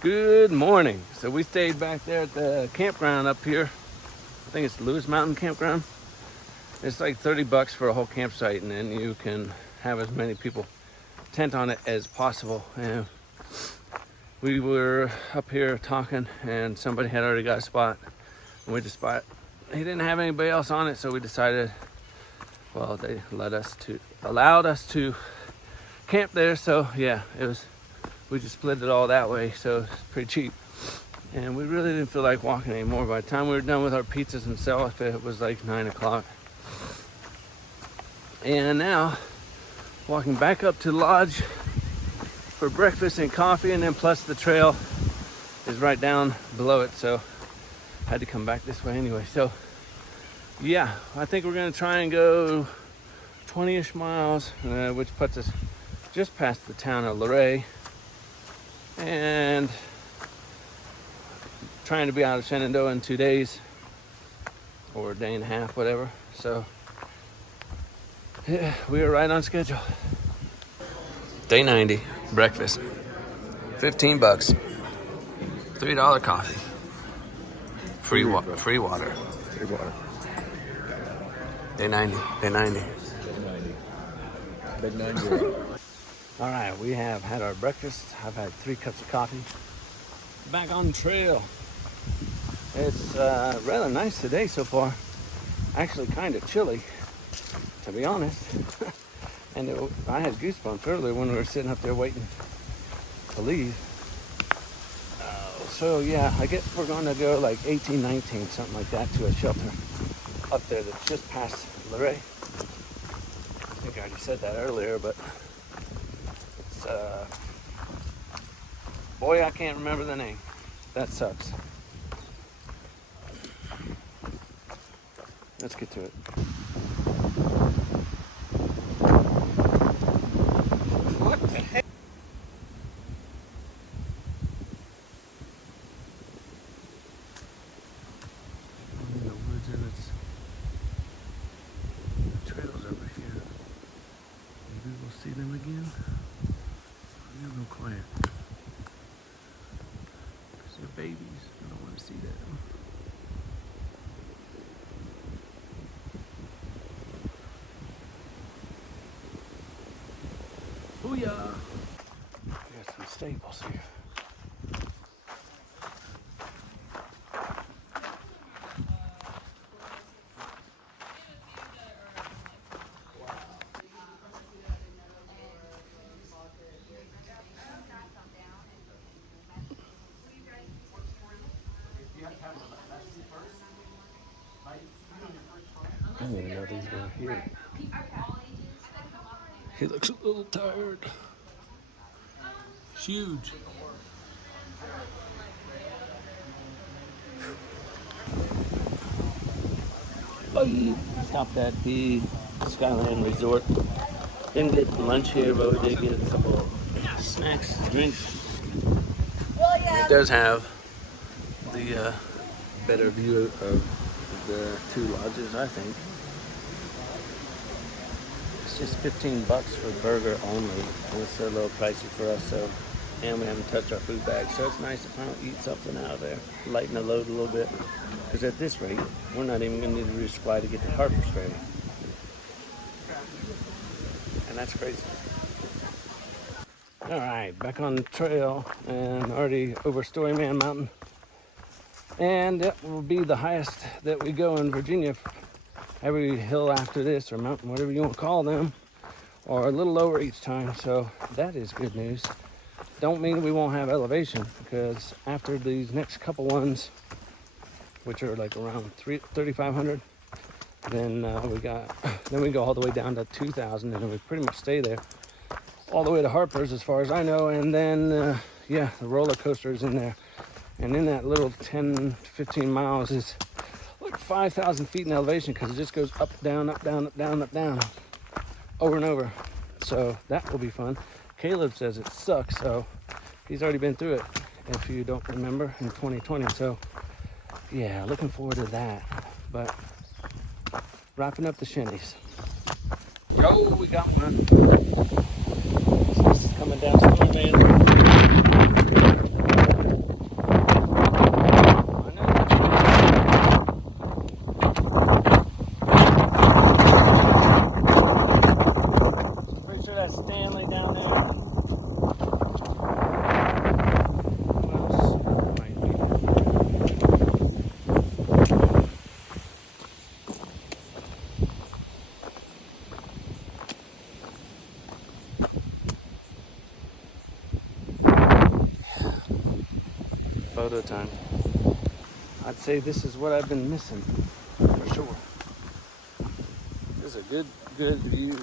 Good morning. So we stayed back there at the campground up here. I think it's Lewis Mountain Campground. It's like $30 for a whole campsite, and then you can have as many people tent on it as possible. And we were up here talking, and somebody had already got a spot. And we just spot. He didn't have anybody else on it, so we decided. Well, they allowed us to camp there. So yeah, we just split it all that way, so it's pretty cheap. And we really didn't feel like walking anymore. By the time we were done with our pizzas and stuff, it was like 9 o'clock. And now, walking back up to the lodge for breakfast and coffee, and then plus the trail is right down below it, so I had to come back this way anyway. So yeah, I think we're gonna try and go 20-ish miles, which puts us just past the town of Luray. And trying to be out of Shenandoah in 2 days or a day and a half, whatever. So yeah, we are right on schedule. Day 90, breakfast, $15, $3 coffee, free water. Free water. Day 90. Big 90. All right, we have had our breakfast. I've had 3 cups of coffee. Back on the trail. It's rather nice today so far. Actually kind of chilly, to be honest. And I had goosebumps earlier when we were sitting up there waiting to leave. So yeah, I guess we're going to go like 18, 19, something like that, to a shelter up there that's just past Luray. I think I already said that earlier, but it's, boy, I can't remember the name. That sucks. Let's get to it. What the heck? In the woods, and the trail's over here. Maybe we'll see them again. They're real quiet. Because they're babies. I don't want to see them. Booyah! We got some staples here. I didn't even know these were here. He looks a little tired. Huge. Stopped at the Skyline Resort. Didn't get lunch here, but we did get a couple of snacks, drinks. It does have the better view of the 2 lodges, I think. It's just $15 for the burger only. It's a little pricey for us, so, and we haven't touched our food bag, so it's nice to finally eat something out of there, lighten the load a little bit. Because at this rate, we're not even going to need to resupply to get to Harper's Ferry, and that's crazy. All right, back on the trail and already over Storyman Mountain, and that will be the highest that we go in Virginia. Every hill after this, or mountain, whatever you want to call them, or a little lower each time, so that is good news. Don't mean we won't have elevation, because after these next couple ones, which are like around 3,500, then we go all the way down to 2,000, and then we pretty much stay there all the way to Harper's, as far as I know. And then yeah, the roller coaster is in there, and in that little 10, 15 miles is like 5,000 feet in elevation, because it just goes up, down, up, down, up, down, up, down, over and over. So that will be fun. Caleb says it sucks, so he's already been through it, if you don't remember, in 2020. So yeah, looking forward to that. But wrapping up the shinnies. Oh, we got one. This is coming down Storyman. photo time. I'd say this is what I've been missing for sure. This is a good view.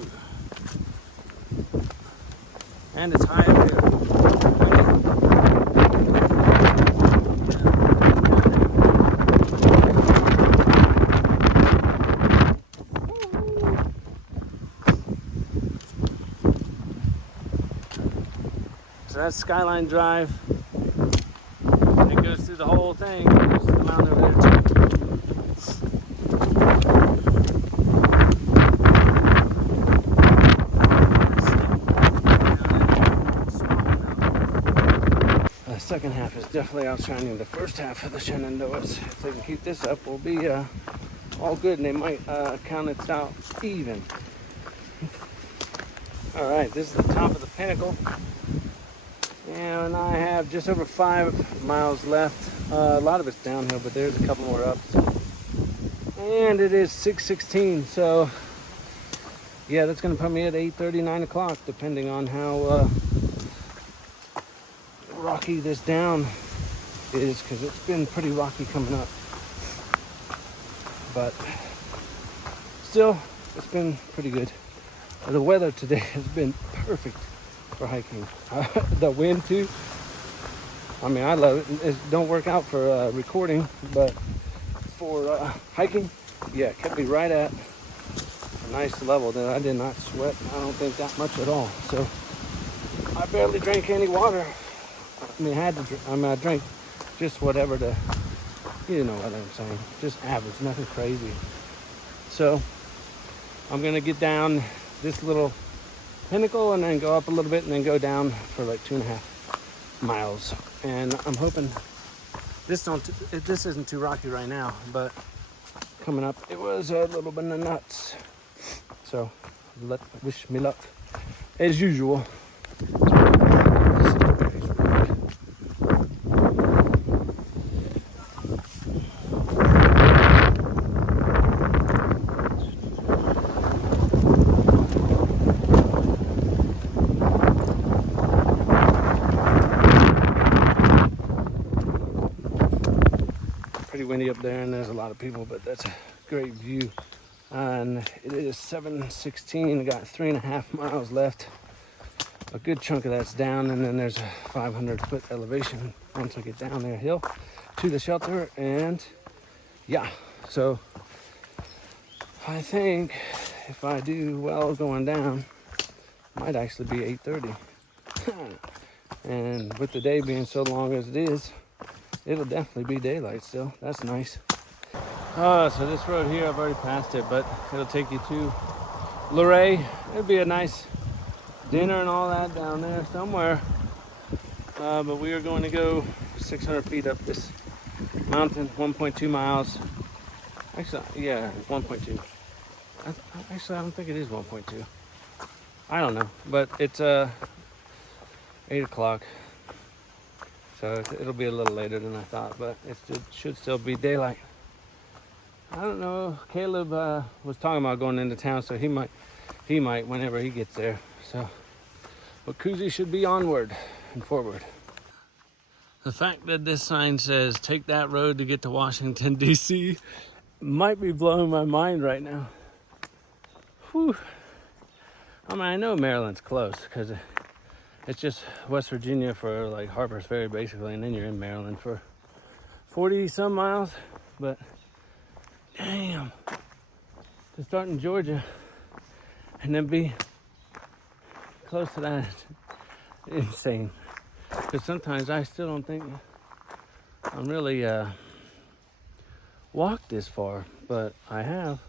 And it's high up here. So that's Skyline Drive. And it goes through the whole thing. There's the mountain over there too. The second half is definitely outshining the first half of the Shenandoahs. If they can keep this up, we'll be all good, and they might count it out even. All right, this is the top of the pinnacle. And I have just over 5 miles left. A lot of it's downhill, but there's a couple more ups. And it is 6:16, so yeah, that's gonna put me at 8:30, 9 o'clock, depending on how rocky this down is, because it's been pretty rocky coming up. But still, it's been pretty good. The weather today has been perfect for hiking. The wind too. I mean, I love it. It don't work out for recording, but for hiking, yeah, it kept me right at a nice level. That I did not sweat. I don't think that much at all. So I barely drank any water. I mean, I drank just whatever you know what I'm saying. Just average, nothing crazy. So I'm gonna get down this little pinnacle and then go up a little bit and then go down for like 2.5 miles. And I'm hoping this isn't too rocky right now, but coming up it was a little bit of nuts. So wish me luck as usual. Windy up there, and there's a lot of people, but that's a great view. And it is 7:16. I got 3.5 miles left. A good chunk of that's down, and then there's a 500-foot elevation once I get down there hill to the shelter. And yeah, so I think if I do well going down, it might actually be 8:30. And with the day being so long as it is, it'll definitely be daylight still. That's nice. So this road here, I've already passed it, but it'll take you to Luray. It'll be a nice dinner and all that down there somewhere. But we are going to go 600 feet up this mountain, 1.2 miles. Actually, yeah, 1.2. Actually, I don't think it is 1.2. I don't know, but it's 8 o'clock. So it'll be a little later than I thought, but it should still be daylight. I don't know. Caleb was talking about going into town, so he might whenever he gets there. So, but Koozie should be onward and forward. The fact that this sign says "Take that road to get to Washington D.C." might be blowing my mind right now. Whew. I mean, I know Maryland's close because it's just West Virginia for like Harper's Ferry basically, and then you're in Maryland for 40 some miles. But damn, to start in Georgia and then be close to that, insane. Because sometimes I still don't think I'm really walked this far, but I have.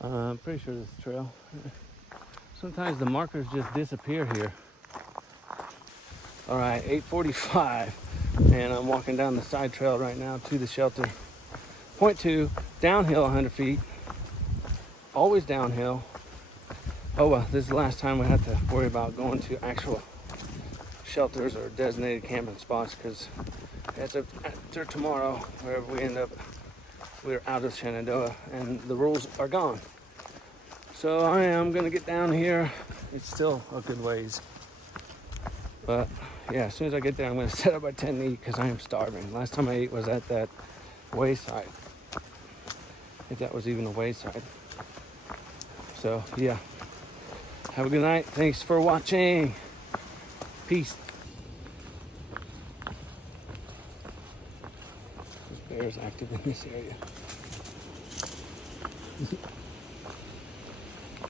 I'm pretty sure this trail. Sometimes the markers just disappear here. All right, 8:45, and I'm walking down the side trail right now to the shelter. Point 2, downhill 100 feet. Always downhill. Oh well, this is the last time we have to worry about going to actual shelters or designated camping spots, because after tomorrow, wherever we end up, we're out of Shenandoah and the rules are gone. So I am gonna get down here. It's still a good ways, but yeah, as soon as I get there, I'm going to set up my tent and eat because I am starving. Last time I ate was at that wayside, if that was even a wayside. So, yeah. Have a good night. Thanks for watching. Peace. There's bears active in this area.